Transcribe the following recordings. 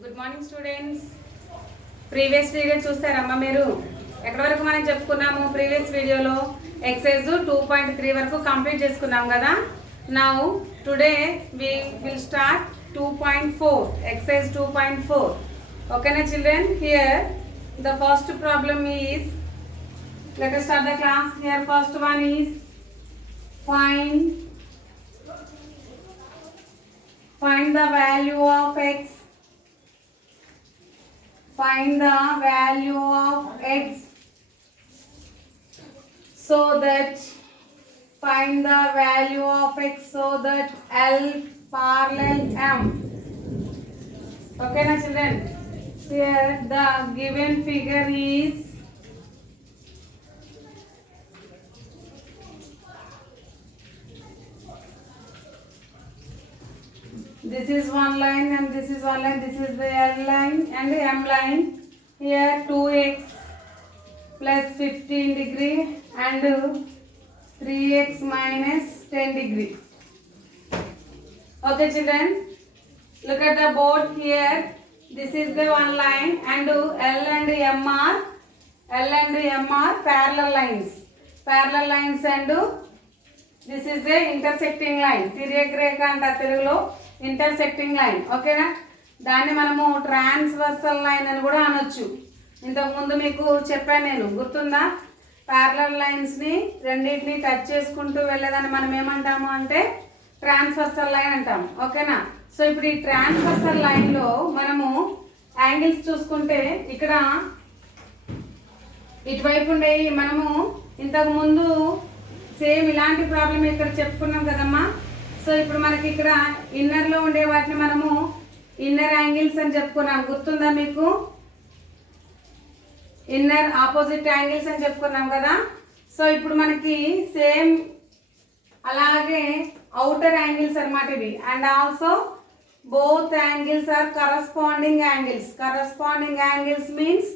Good morning students. Previous video చూసారమ్మా మీరు? ఎక్కడి వరకు మనం చెప్పుకున్నాము? ప్రీవియస్ వీడియోలో ఎక్సైజ్ 2.3 వరకు కంప్లీట్ చేసుకున్నాం కదా. Now today we will start 2.4, exercise 2.4. ఓకేనా children? Here the first problem is, let us start the class. Here first one is find the value of x. Find the value of x so that L parallel M. Okay na children? Here the given figure is this is one line and this is one line. This is the L line and the M line. Here 2x plus 15 degree and 3x minus 10 degree. Okay children, look at the board here. This is the one line and L and M are parallel lines and this is the intersecting line. తిర్యక్ రేఖ అంటారు తెలుగులో, intersecting line. ఓకేనా? దాన్ని మనము transversal line అని కూడా అనొచ్చు. ఇంతకుముందు మీకు చెప్పాను నేను, గుర్తుందా? ప్యారలల్ లైన్స్ని రెండింటిని టచ్ చేసుకుంటూ వెళ్ళేదాన్ని మనం ఏమంటాము అంటే ట్రాన్స్వర్సల్ లైన్ అంటాము. ఓకేనా? సో ఇప్పుడు ఈ ట్రాన్స్వర్సల్ లైన్లో మనము యాంగిల్స్ చూసుకుంటే ఇక్కడ ఇటువైపు ఉండేవి మనము ఇంతకుముందు సేమ్ ఇలాంటి ప్రాబ్లం ఇక్కడ చెప్పుకున్నాం కదమ్మా. సో ఇప్పుడు మనకి ఇక్కడ ఇన్నర్లో ఉండే వాటిని మనము ఇన్నర్ యాంగిల్స్ అని చెప్పుకున్నాం. గుర్తుందా మీకు? ఇన్నర్ ఆపోజిట్ యాంగిల్స్ అని చెప్పుకున్నాం కదా. సో ఇప్పుడు మనకి సేమ్ అలాగే అవుటర్ యాంగిల్స్ అన్నమాట ఇవి. And also both angles are corresponding angles means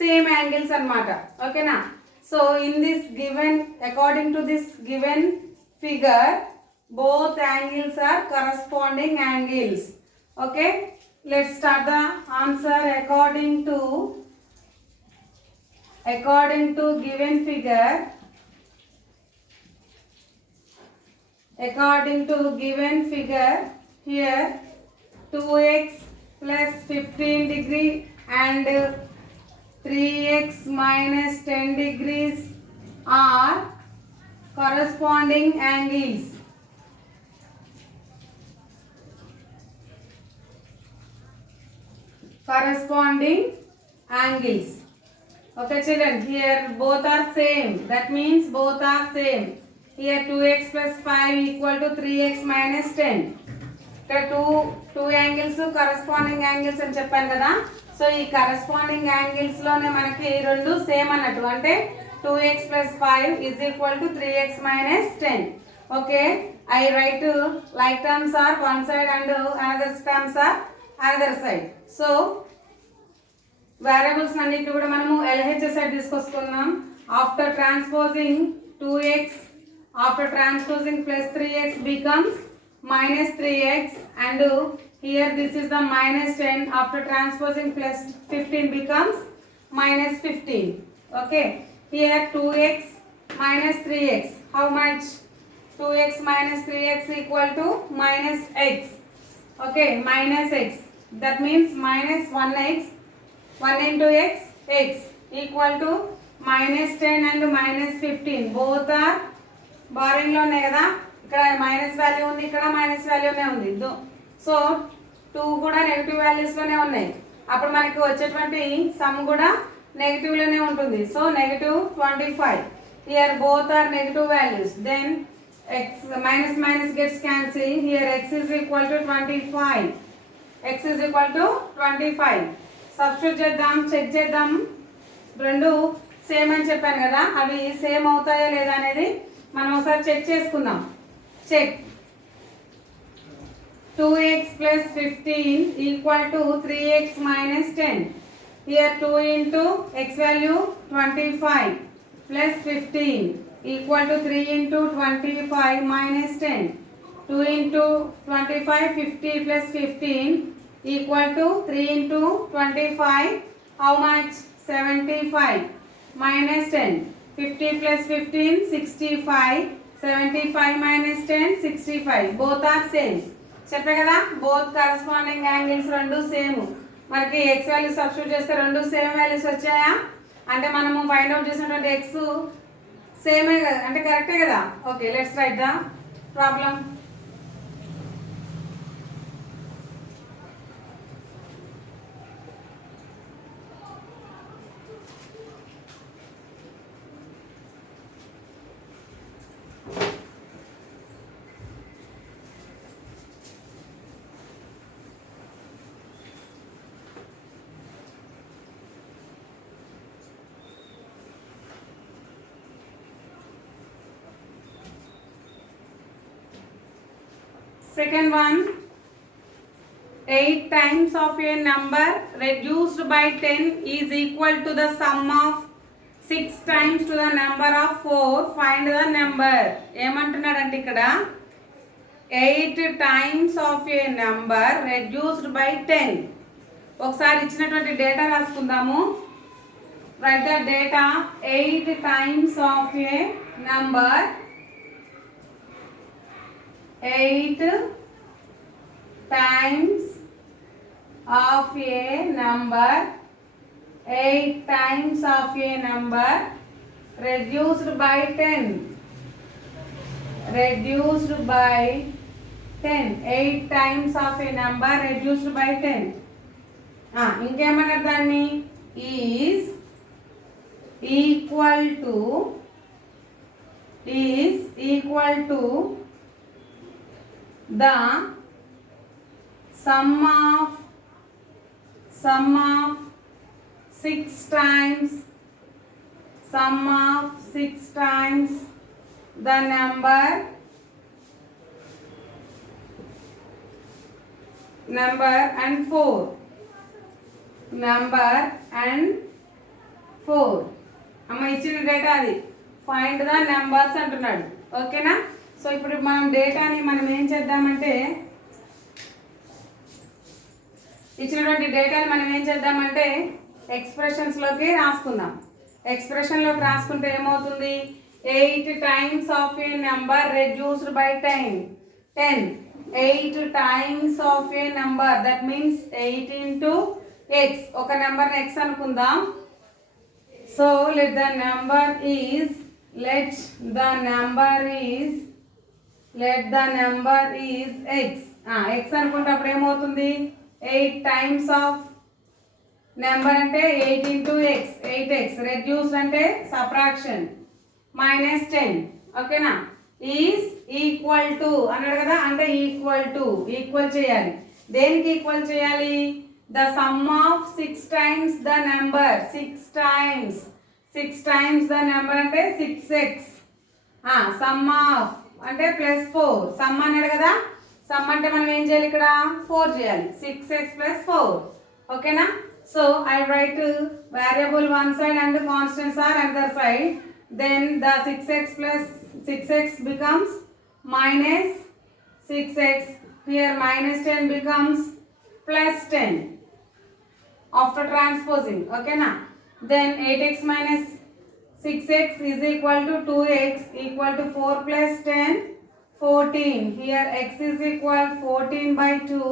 same angles anamata. Okay na? So in this given, according to this given figure, both angles are corresponding angles. Okay, let's start the answer. According to given figure, here 2x plus 15 degree and 3x minus 10 degrees are corresponding angles. Okay children, here both are same. That means both are same. Here 2x plus 5 equal to 3x minus 10. ఇక్కడ two angles corresponding angles అని చెప్పాను కదా. So ఈ corresponding angles లోనే మనకి రెండు same అన్నట్టు, అంటే 2x plus 5 is equal to 3x minus 10. Okay, I write like terms are one side and another terms are another side. So variables అన్నిటి కూడా మనము LHS సైడ్ తీసుకొస్తున్నాం. After transposing 2x, after transposing plus 3x becomes minus 3x and here this is the minus 10. After transposing plus 15 becomes minus 15. Okay, here 2x minus 3x, how much? 2x minus 3x equal to minus x. Okay, minus x, that means minus 1x, 1 into x, x equal to minus 10 and minus 15. both are borrowing లో ఉన్నాయి కదా. ఇక్కడ minus value ఉంది, ఇక్కడ minus వాల్యూనే ఉంది. So 2 కూడా negative వాల్యూస్లోనే ఉన్నాయి. అప్పుడు మనకి వచ్చేటువంటి సమ్ కూడా నెగిటివ్లోనే ఉంటుంది. So -25. Here both are negative values. Then x minus minus gets cancel. Here x is equal to 25. Substitute చేద్దాం, చెక్ చేద్దాం. రెండు సేమ్ అని చెప్పాను కదా, అవి సేమ్ అవుతాయా లేదా అనేది మనం ఒకసారి చెక్ చేసుకుందాం. Check. 2x plus 15 equal to 3x minus 10. Here 2 into x value 25 plus 15 equal to 3 into 25 minus 10. 2 into 25, 50 plus 15 equal to 3 into 25, how much? 75 minus 10. 50 plus 15, 65. 75 minus 10, 65. Both are same. చెప్పే కదా both corresponding angles రెండు same. మనకి X value substitute చేస్తే రెండు same values వచ్చాయా? అంటే మనము find out చేసినటువంటి ఎక్స్ సేమే కదా, అంటే కరెక్టే కదా. Okay, let's write the problem. Second one, 8 times of a number reduced by 10 is equal to the sum of 6 times to the number of 4. Find the number. ఏమంటున్నాడంటే ఇక్కడ 8 times of a number reduced by 10. ఒకసారి ఇచ్చినటువంటి data రాసుకుందాము. Write the data. 8 times of a number, 8 times of a number, 8 times of a number reduced by 10, reduced by 10, 8 times of a number reduced by 10. ఇంకేమన్నారు దాన్ని? is equal to the sum of 6 times the number and 4. అమ్మ ఇచ్చిన data అది find the numbers అంటున్నాడు. ఓకేనా? So ఇప్పుడు మనం డేటాని మనం ఏం చేద్దామంటే ఇచ్చినటువంటి డేటాని మనం ఏం చేద్దామంటే ఎక్స్ప్రెషన్స్లోకి రాసుకుందాం. ఎక్స్ప్రెషన్లోకి రాసుకుంటే ఏమవుతుంది? 8 times of a number reduced by 10. 8 times of a number, that means 8 into x. ఒక నెంబర్ని x అనుకుందాం. So let the number is x. x అనుకుంటే అప్పుడు ఏమవుతుంది? 8 times of నెంబర్ అంటే 8 into x, 8x. రెడ్యూస్డ్ అంటే సబ్ట్రాక్షన్, minus 10. ఓకేనా? Is equal to అన్నాడు కదా, అంటే ఈక్వల్ చేయాలి. దేనికి ఈక్వల్ చేయాలి? The sum of 6 times the number. 6 times the number అంటే 6x. సమ్ ఆఫ్ అంటే +4. సమ్ అన్నాడు కదా, సమ్ అంటే మనం ఏం చేయాలి? ఇక్కడ 4 చేయాలి. 6x + 4. ఓకేనా? So I write variable one side and constants are another side. Then the 6x becomes minus 6x. Here minus 10 becomes plus 10 after transposing. Okay na? Then 8x minus 6x is equal to 2x equal to 4 plus 10, 14. Here x is equal 14 by 2.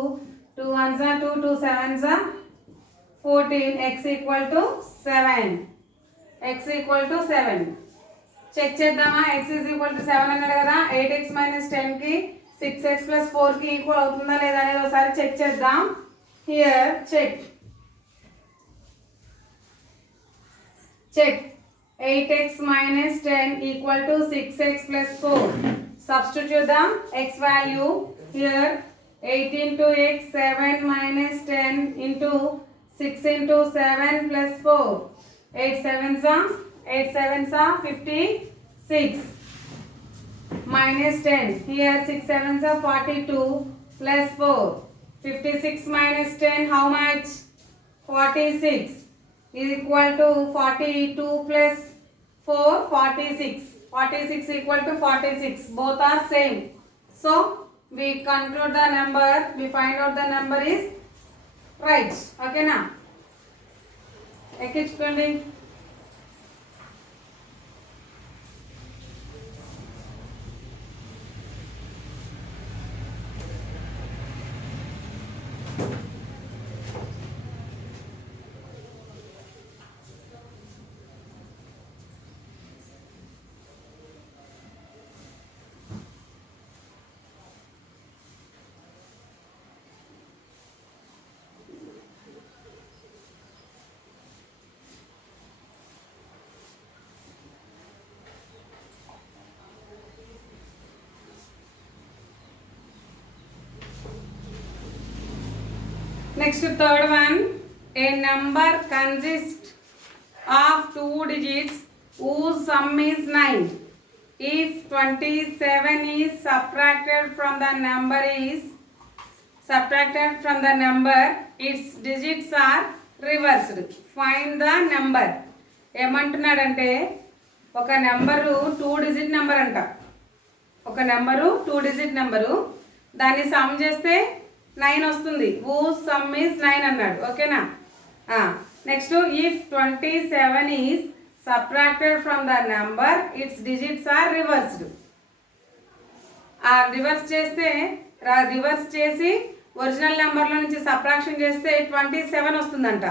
2 ones are 2, 2 sevens are 14. X equal to 7. X equal to 7. Check చేద్దామా? x is equal to 7 అన్నాడు కదా. 8x minus 10కి 6x plus 4కి equal అవుతుందా లేదా అనేది ఒకసారి check చేద్దాం. Here check 8x minus 10 equal to 6x plus 4. Substitute చేద్దాం x value. Here 8 into x, 7 minus 10 into 6 into 7 plus 4. 8 sevens are 56 minus 10. Here 6 sevens are 42 plus 4. 56 minus 10, how much? 46 is equal to 42 plus 4, 46. 46 equal to 46. Both are same. So we conclude the number. We find out the number is right. ఓకేనా, ఎక్కించుకోండి. Next, third one, a number consists of 2 digits whose sum is 9. If 27 is subtracted from the number, its digits are reversed. Find the number. ఏమంటున్నాడంటే ఒక number 2 digit number అంట. ఒక number 2 digit number, దాన్ని sum చేస్తే 9 వస్తుంది. whose sum is 9 అన్నాడు. ఓకేనా. Next, if 27 is subtracted from the number its digits are reversed. Reverse చేసి ఒరిజినల్ నెంబర్లో నుంచి సబ్ట్రాక్షన్ చేస్తే 27 వస్తుందంట.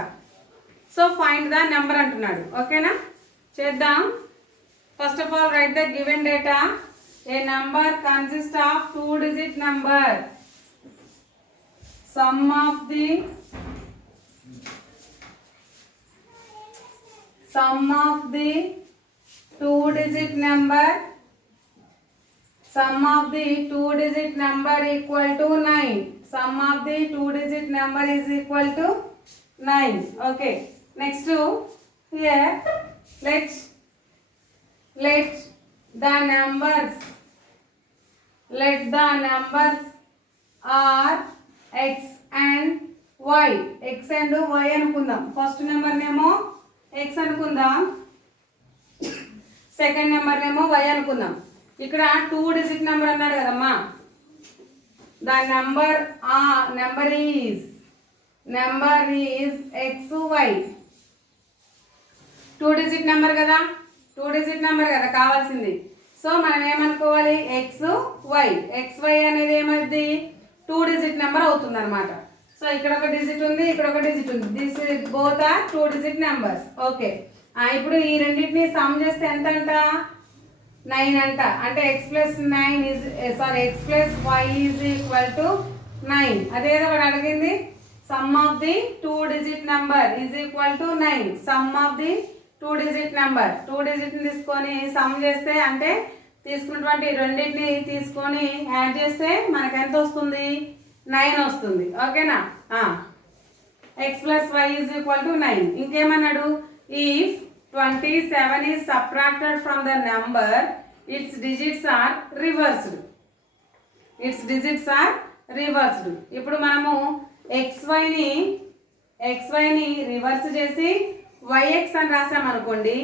సో ఫైండ్ ద నెంబర్ అంటున్నాడు. ఓకేనా, చేద్దాం. First of all right the given data. A number consist of 2 digit number. Sum of the 2 digit number, sum of the 2 digit number equal to 9. Sum of the 2 digit number is equal to 9. Okay, next here let the numbers are x and y. x and y అనుకుందాం. First number నేమో x అనుకుందాం, second number నేమో y అనుకుందాం. ఇక్కడ 2 digit number అన్నాడు కదమ్మా. The number is xy. 2 digit number కదా, కావాల్సింది. సో మనం ఏమనుకోవాలి, xy అనేది ఏమైంది, 2 డిజిట్ నెంబర్ అవుతుంది అనమాట. సో ఇక్కడ ఒక డిజిట్ ఉంది, ఇక్కడ ఒక డిజిట్ ఉంది. This both are 2 digit numbers. Okay, ఇప్పుడు ఈ రెండింటిని సమ్ చేస్తే ఎంత అంట, 9 అంట. అంటే x plus y is equal to 9. అదేదో వాడు అడిగింది. Some of the 2 digit number is equal to 9. Some of the 2 digit number, 2 డిజిట్ని తీసుకొని సమ్ చేస్తే, అంటే తీసుకున్నటువంటి రెండింటిని తీసుకొని యాడ్ చేస్తే మనకు ఎంత వస్తుంది, 9 వస్తుంది. ఓకేనా. x plus y is equal to 9. ఇంకేమన్నాడు, if 27 is subtracted from the number its digits are reversed. ఇప్పుడు మనము xyని రివర్స్ చేసి yx అని రాసామనుకోండి,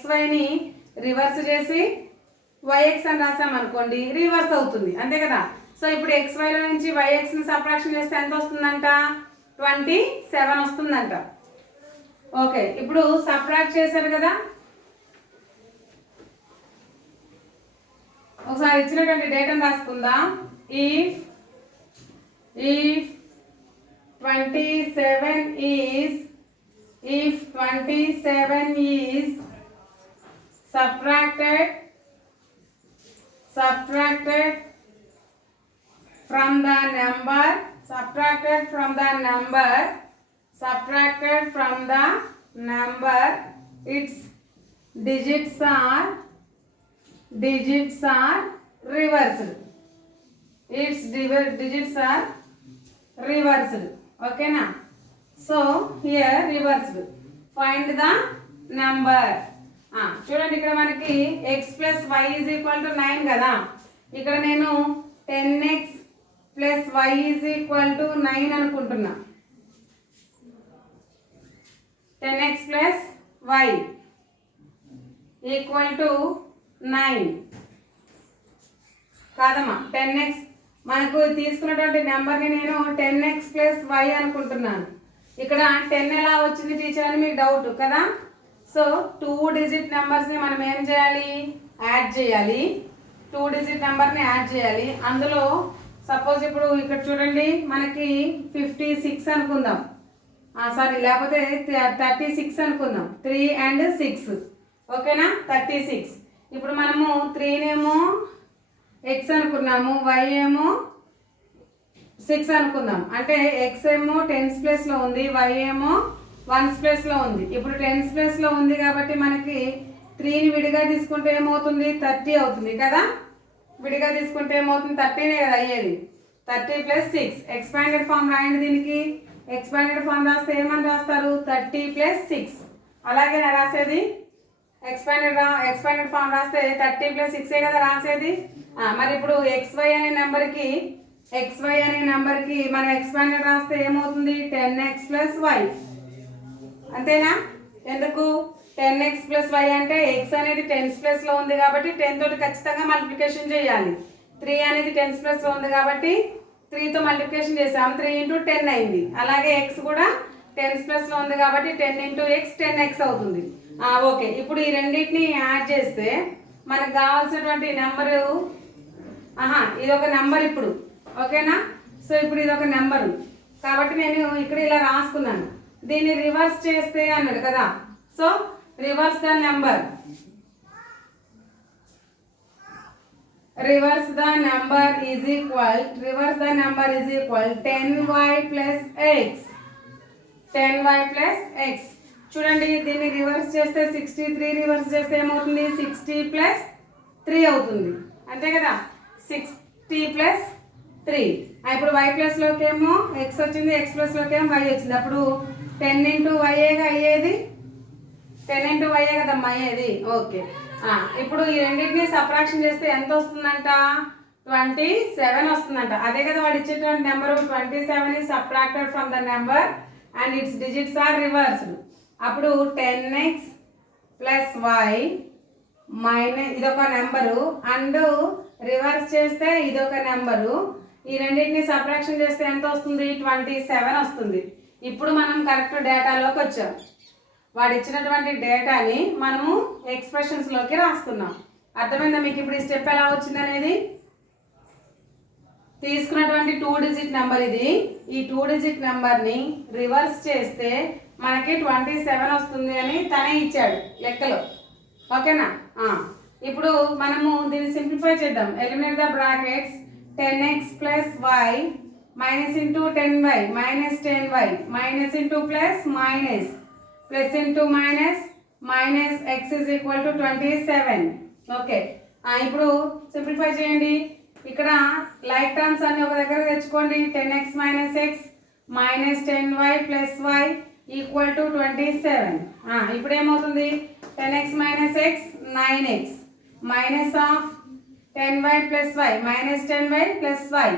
xyని రివర్స్ చేసి yx అని రాసామనుకోండి, రివర్స్ అవుతుంది, అంతే కదా. సో ఇప్పుడు xyలో నుంచి yxని సబ్ట్రాక్షన్ చేస్తే ఎంత వస్తుందంట, 27 వస్తుందంట. ఓకే, ఇప్పుడు సబ్ట్రాక్ట్ చేశారు కదా. ఒకసారి ఇచ్చినటువంటి డేటాను రాసుకుందాం. If 27 is subtracted from the number its digits are reversed. Okay na. So here reversed. Find the number. చూడండి, ఇక్కడ మనకి x plus y is equal to 9 కదా. ఇక్కడ నేను 10x plus y is equal to 9 అనుకుంటున్నా. 10x plus y equal to 9 కాదమ్మా. 10x మనకు తీసుకున్నటువంటి నెంబర్ని నేను 10x ప్లస్ y అనుకుంటున్నాను. ఇక్కడ 10 ఎలా వచ్చింది టీచర్ అని మీకు డౌట్ కదా. సో 2 డిజిట్ నెంబర్స్ని మనం ఏం చేయాలి, యాడ్ చేయాలి. 2 డిజిట్ నెంబర్ని యాడ్ చేయాలి. అందులో సపోజ్ ఇప్పుడు ఇక్కడ చూడండి మనకి 56 అనుకుందాం, సారీ లేకపోతే 36 అనుకుందాం. 3 and 6 ఓకేనా, 36. ఇప్పుడు మనము 3నేమో x అనుకున్నాము, y ఏమో 6 అనుకుందాం. అంటే x ఏమో 10s ప్లేస్లో ఉంది, y ఏమో 1s ప్లేస్లో ఉంది. ఇప్పుడు 10s ప్లేస్లో ఉంది కాబట్టి మనకి 3ని విడిగా తీసుకుంటే ఏమవుతుంది, 30 అవుతుంది కదా. విడిగా తీసుకుంటే ఏమవుతుంది, 30నే కదా అయ్యేది. 30 + 6 ఎక్స్పాండెడ్ ఫామ్ రాయండి. దీనికి ఎక్స్పాండెడ్ ఫామ్ రాస్తే ఏమని రాస్తారు, 30 + 6. అలాగే రాసేది ఎక్స్పాండెడ్ ఫామ్ రాస్తే 30 + 6 కదా రాసేది. మరి ఇప్పుడు xy అనే నెంబర్కి మనం ఎక్స్పాండెడ్ రాస్తే ఏమవుతుంది, 10x + y. అంతేనా. ఎందుకు 10x + y అంటే x అనేది 10s ప్లేస్లో ఉంది కాబట్టి 10 తోటి ఖచ్చితంగా మల్టిప్లికేషన్ చేయాలి. 3 అనేది 10s ప్లేస్లో ఉంది కాబట్టి 3తో మల్టిప్లికేషన్ చేసాం, 3 × 10 అయింది. అలాగే x కూడా 10s ప్లేస్లో ఉంది కాబట్టి 10 × x 10x అవుతుంది. ఓకే, ఇప్పుడు ఈ రెండింటిని యాడ్ చేస్తే మనకు కావాల్సినటువంటి నెంబరు, ఇది ఒక నెంబర్ ఇప్పుడు, ఓకేనా. సో ఇప్పుడు ఇది ఒక నెంబరు కాబట్టి నేను ఇక్కడ ఇలా రాసుకున్నాను. దీన్ని రివర్స్ చేస్తే అన్నాడు కదా. So reverse the number is equal 10y + x. 10y + x. చూడండి దీన్ని రివర్స్ చేస్తే 63 రివర్స్ చేస్తే ఏమవుతుంది, 60 + 3 అవుతుంది. అంతే కదా, 60 + 3. ఇప్పుడు y ప్లస్లోకి ఏమో x వచ్చింది, x ప్లస్లోకి ఏమో y వచ్చింది. అప్పుడు 10 × y అయ్యేది, 10 × y కదమ్మా అయ్యేది. ఓకే, ఇప్పుడు ఈ రెండింటిని సబ్ట్రాక్షన్ చేస్తే ఎంత వస్తుందంట, 27 వస్తుందంట. అదే కదా వాడు ఇచ్చేటువంటి number. 27 is subtracted from the number and its digits are reversed. అప్పుడు 10x + y మైనస్ ఇదొక నెంబరు అండ్ రివర్స్ చేస్తే ఇదొక నెంబరు. ఈ రెండింటిని సబ్ట్రాక్షన్ చేస్తే ఎంత వస్తుంది, 27 వస్తుంది. ఇప్పుడు మనం కరెక్ట్ డేటాలోకి వచ్చాం. వాడు ఇచ్చినటువంటి డేటాని మనము ఎక్స్ప్రెషన్స్లోకి రాసుకున్నాం. అర్థమైందా మీకు ఇప్పుడు ఈ స్టెప్ ఎలా వచ్చింది అనేది. తీసుకున్నటువంటి 2 డిజిట్ నెంబర్ ఇది. ఈ 2 డిజిట్ నెంబర్ని రివర్స్ చేస్తే మనకి 27 వస్తుంది అని తనే ఇచ్చాడు లెక్కలో, ఓకేనా. ఇప్పుడు మనము దీన్ని సింప్లిఫై చేద్దాం. Eliminate the brackets. 10x + y minus into 10y minus 10y minus into plus minus plus into minus minus x is equal to 27. Okay, ఇప్పుడు సింప్లిఫై చేయండి. ఇక్కడ లైక్ టర్మ్స్ అన్ని ఒక దగ్గర తెచ్చుకోండి. 10x - x minus 10y + y equal to 27. ఇప్పుడు ఏమవుతుంది, 10x - x 9x minus of 10y + y minus 10y + y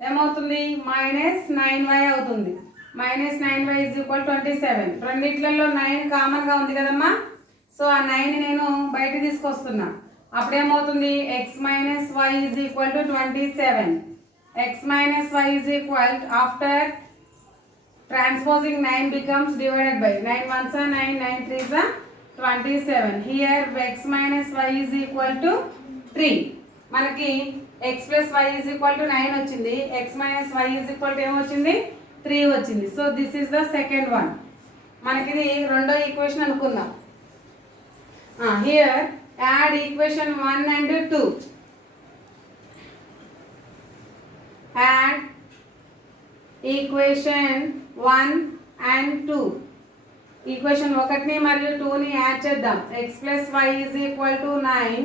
ఏమవుతుంది, మైనస్ 9y అవుతుంది. Minus 9y is equal 27. రెండిట్లలో 9 కామన్గా ఉంది కదమ్మా. సో ఆ 9 నేను బయట తీసుకొస్తున్నా. అప్పుడేమవుతుంది, x - y is equal to 27. x - y is equal after transposing 9 becomes divided by 9 1s are 9, 9 3s are 27. Here x - y is equal to 3. మనకి x + y is equal to 9 వచ్చింది. x - y is equal to ఏమొచ్చింది, 3 వచ్చింది. So this is the second one. మనకి ఇది రెండో equation అనుకుందాం. Here add equation 1 and 2. Add equation 1 and 2. Equation 1ని మరియు 2ని యాడ్ చేద్దాం. x + y is equal to 9,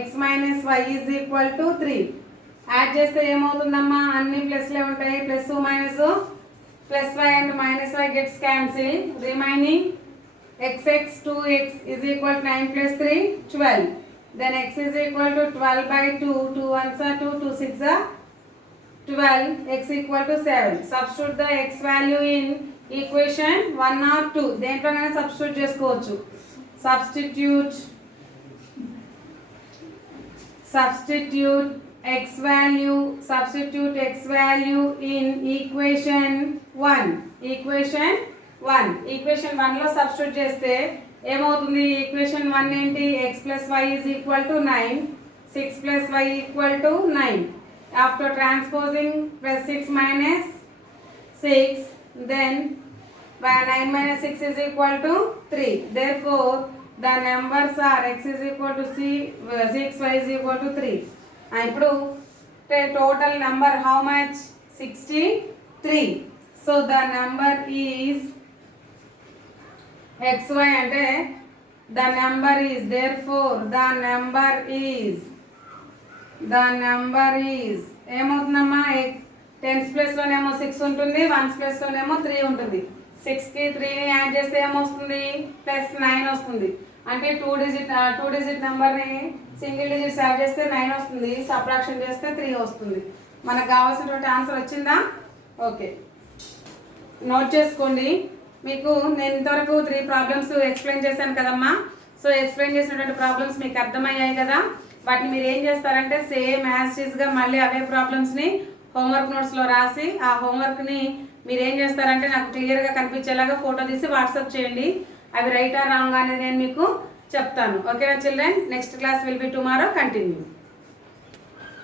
x - y is equal to 3. Add చేస్తే ఏమవుతుందమ్మా, అన్ని ప్లస్లే ఉంటాయి. Plus minus plus y and minus y gets cancel. Remaining x 2x is equal to 9 + 3 12. Then x is equal to 12/2. 2 1s are 2, 2 6s are 12. X equal to 7. Substitute the x value in equation 1 or 2. దేంట్లోనైనా substitute చేసుకోవచ్చు. substitute x value, substitute x value in equation 1. Equation 1 లో substitute చేస్తే ఏమవుతుంది? Equation 1 ఏంటి? x plus y is equal to 9, 6 plus y equal to 9. After transposing plus 6 minus 6, then 9 minus 6 is equal to 3. Therefore, the numbers are x is equal to 6, y is equal to 3. ఇప్పుడు total number how much? 63. So the number is xy అంటే the number is, therefore the number is ఏమవుతుందమ్మా? 10s place లోనేమో 6 ఉంటుంది, 1s place లోనేమో 3 ఉంటుంది. 6 కి 3ని add చేస్తే ఏమొస్తుంది? +9 వస్తుంది. అంటే 2 డిజిట్ నెంబర్ని సింగిల్ డిజిట్స్ యాడ్ చేస్తే 9 వస్తుంది, సబ్ట్రాక్షన్ చేస్తే 3 వస్తుంది. మనకు కావాల్సినటువంటి ఆన్సర్ వచ్చిందా? ఓకే, నోట్ చేసుకోండి. మీకు నేను ఇంతవరకు 3 ప్రాబ్లమ్స్ ఎక్స్ప్లెయిన్ చేశాను కదమ్మా. సో ఎక్స్ప్లెయిన్ చేసినటువంటి ప్రాబ్లమ్స్ మీకు అర్థమయ్యాయి కదా. వాటిని మీరు ఏం చేస్తారంటే సేమ్ యాజ్ టీజ్గా మళ్ళీ అవే ప్రాబ్లమ్స్ని హోంవర్క్ నోట్స్లో రాసి ఆ హోంవర్క్ని మీరు ఏం చేస్తారంటే నాకు క్లియర్గా కనిపించేలాగా ఫోటో తీసి వాట్సాప్ చేయండి. అవి రైట్ ఆర్ రాంగ్ అనేది నేను మీకు చెప్తాను. ఓకేనా children? Next class will be tomorrow. Continue.